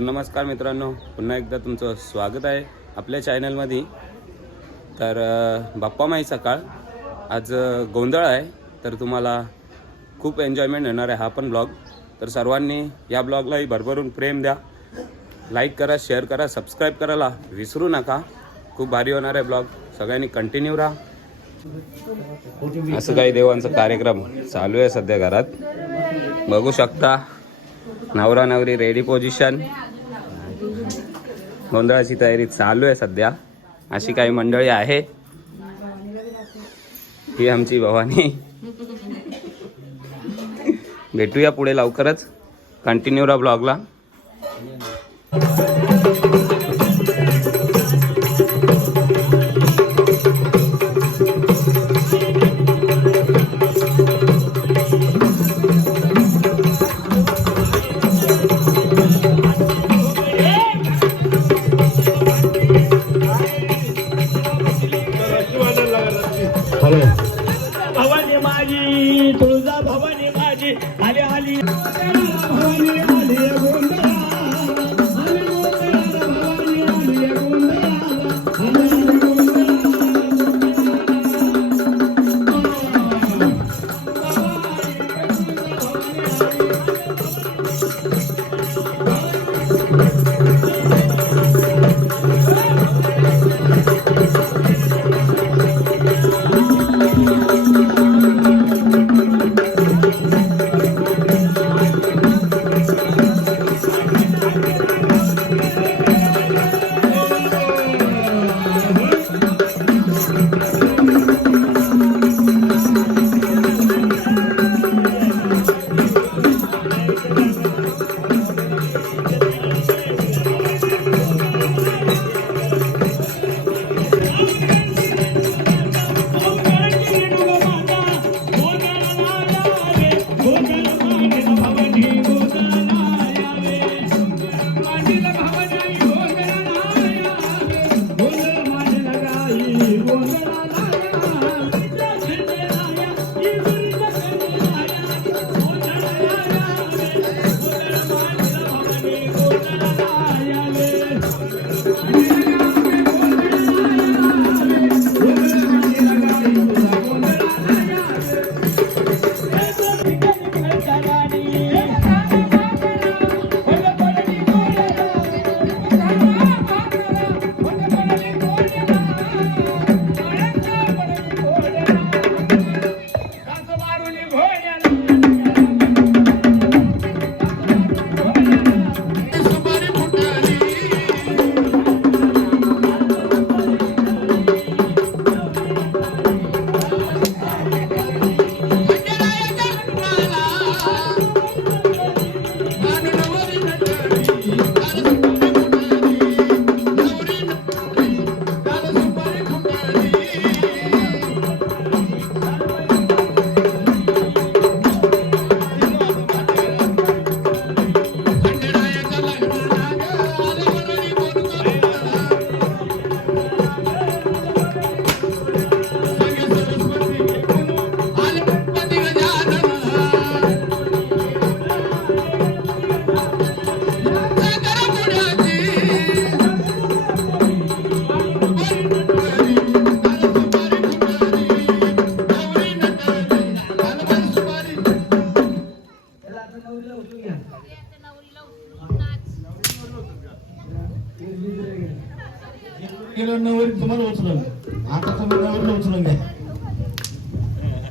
तर नमस्कार मित्रांनो पुन्हा एकदा तुमचं स्वागत आहे आपल्या चॅनलमध्ये. तर बाप्पा माई सकाळ. आज गोंधळ आहे तर तुम्हाला खूप एन्जॉयमेंट येणार आहे हा पण ब्लॉग तर सर्वांनी या ब्लॉगलाही भरभरून प्रेम द्या. लाईक करा शेअर करा सबस्क्राईब करायला विसरू नका. खूप भारी होणार आहे ब्लॉग सगळ्यांनी कंटिन्यू राहा. असं काही देवांचा कार्यक्रम चालू आहे सध्या घरात. बघू शकता नवरा नवरी रेडी पोझिशन गोंधळाची तयारी चालू आहे सध्या. अशी काही मंडळी आहे. ही आमची भवानी. भेटूया पुढे लवकरच. कंटिन्यू राहा ब्लॉगला भवानी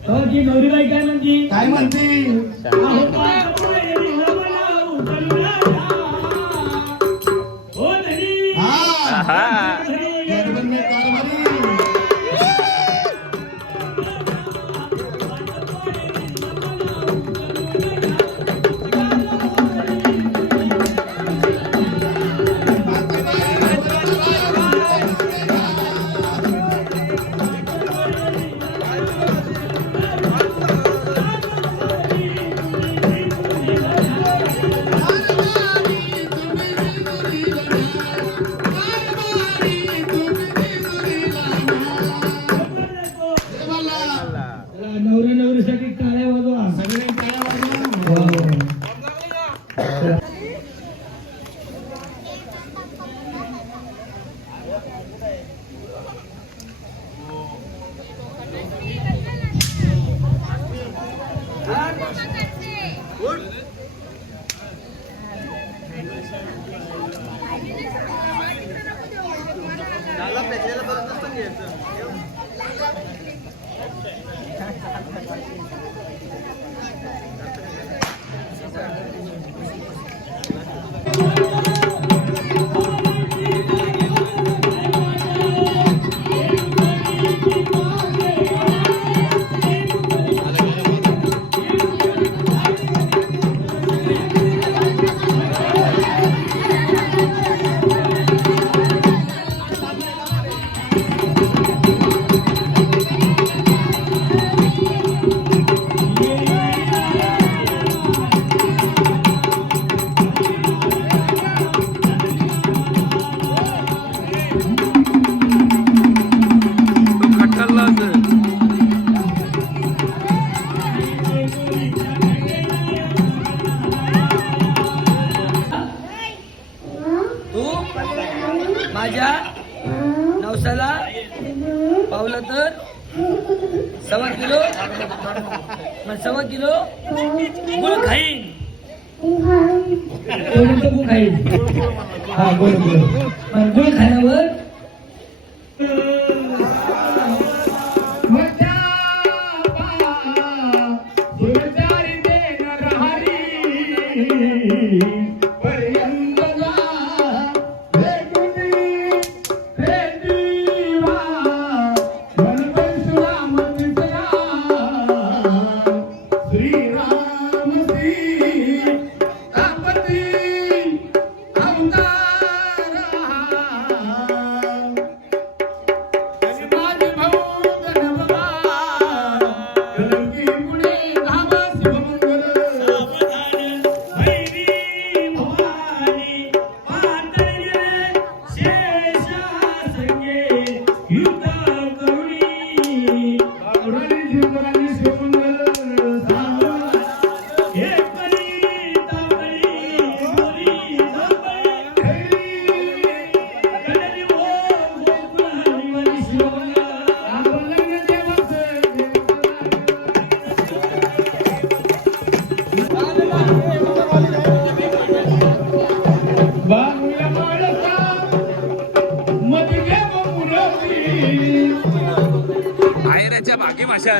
हो की गौरीबाई काय म्हणती? काय म्हणते? certeza. मग सव्वा किलो गुळ खाईन. गुळ खाईन. हा गुळ गुळ. गुळ खाण्यावर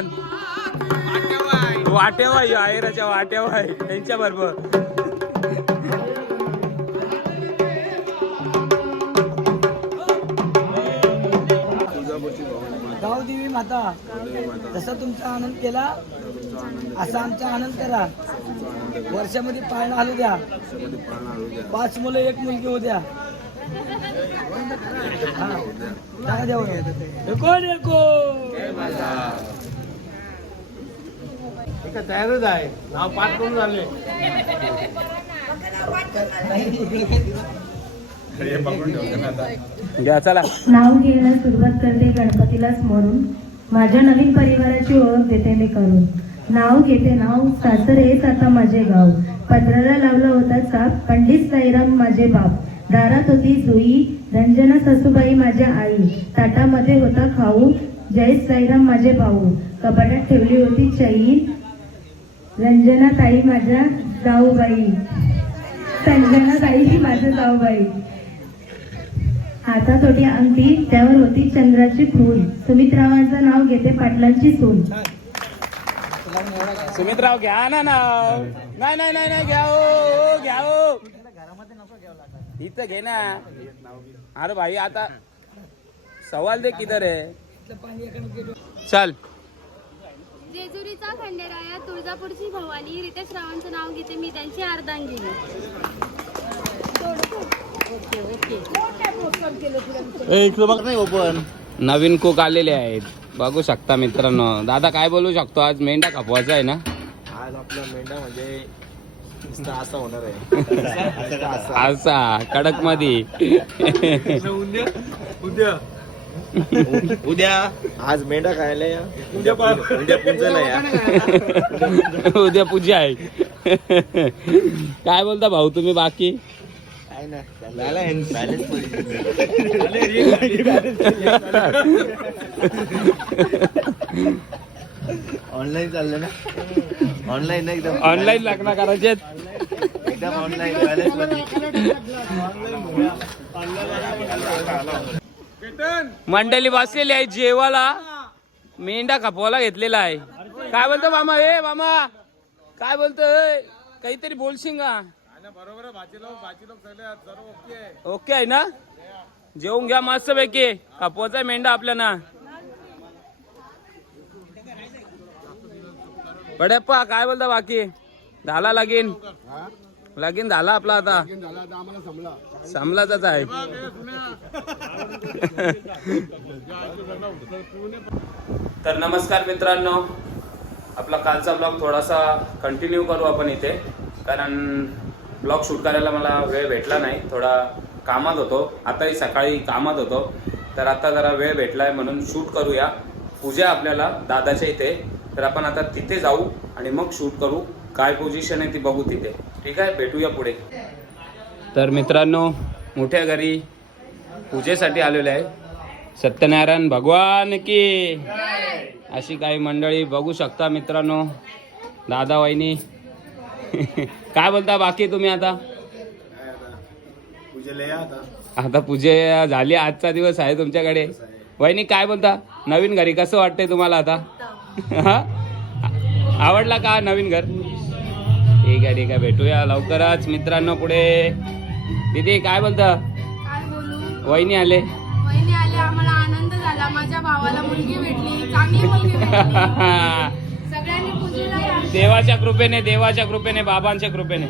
भागे भाषण वाटेवाय आयराच्या वाटेवाय त्यांच्या बरोबर. गावदेवी माता. जसा तुमचा आनंद केला असा आमचा आनंद करा. वर्षामध्ये पाळणा आलू द्या. पाच मुलं एक मुलगी होत्या हा. सांगा तयारच आहे. नाव पाठ करून झाले. घ्या चला. नाव घ्यायला सुरुवात करते गणपतीला स्मरून माझ्या नवीन परिवाराची ओळख देते मी करून. नाव घेते नाव सासर हेच आता माझे गाव. पत्राला लावला होता साप पंडित साईराम माझे बाप. दारात होती जुई रंजना सासूबाई माझ्या आई. ताटामध्ये होता खाऊ जय साईराम माझे भाऊ. कपाटात ठेवली होती चैन रंजना ताई माझ्या जाऊबाई. संजना ताई ही माझ्या जाऊबाई. हातात होती अंगठी त्यावर होती चंद्राची खून सुमित्रावांचं नाव घेते पाटलांची सून. सुमित्राव घ्या ना नाव. नाही नाही नाही नाही घ्या ओ घ्या ओ इथं घे ना. अरे भाई आता सवाल दे किधर आहे? चल. जेजुरीचा खंडेराया तुळजापूरची भवानी रितेश रावांचं नाव घेते मी त्यांची अर्धांगिनी. नवीन कुक आलेले आहेत. बघू शकता मित्रांनो. दादा काय बोलू शकतो? आज मेंढा कापवायचा आहे ना? आज आपला मेंढा म्हणजे असा होणार आहे. असा कडकमध्ये उद्या. उद्या. आज मेंढा खायला या. उद्या उद्या पूजला या. उद्या पूजा आहे. काय बोलता भाऊ तुम्ही बाकी? काय ना बॅलन्स ऑनलाईन चाललं ना? ऑनलाईन ना एकदम. ऑनलाईन लग्न करायचे एकदम ऑनलाईन बॅलन्स मंडळी बसलेली आहे जेवाला मेंढा कापवाला घेतलेला आहे. काय बोलतो मामा? ए मामा. काय बोलतोय काहीतरी बोलशील का? ओके आहे. ना? जेवून घ्या मस्त पैकी कापवाचा मेंढा आपल्या ना बड्याप्पा काय बोलता बाकी? झाला लागीन. लागीन झाला आपला आता. समलाचाच आहे. तर नमस्कार मित्रांनो. आपला कालचा ब्लॉग थोडासा कंटिन्यू करू आपण इथे. कारण ब्लॉग शूट करायला मला वेळ भेटला नाही. थोडा कामात होतो. आताही सकाळी कामात होतो. तर आता जरा वेळ भेटला आहे म्हणून शूट करूया. पूजा आपल्याला दादाच्या इथे. तर आपण आता तिथे जाऊ आणि मग शूट करू. काय पोझिशन आहे ती बघू तिथे. ठीक आहे भेटूया पुढे. तर मित्रांनो मोठ्या घरी पूजेसाठी आलेले आहे. सत्यनारायण भगवान की. अशी काही मंडळी बघू शकता मित्रांनो. दादा वहिनी. काय बोलता बाकी तुम्ही आता? आता पूजे झाली आजचा दिवस आहे तुमच्याकडे. वहिनी काय बोलता? नवीन घरी कसं वाटतंय तुम्हाला आता? आवडला का नवीन घर? ठीक आहे ठीक आहे. भेटूया लवकरच मित्रांनो पुढे. दीदी काय बोलता? काय बोलू? वहिनी आले. वहिनी आले आम्हाला आनंद झाला. माझ्या भावाला मुलगी भेटली चांगली मुलगी भेटली. सगळ्यांनी पूजेला या. देवाच्या कृपेने देवाच्या कृपेने बाबांच्या कृपेने.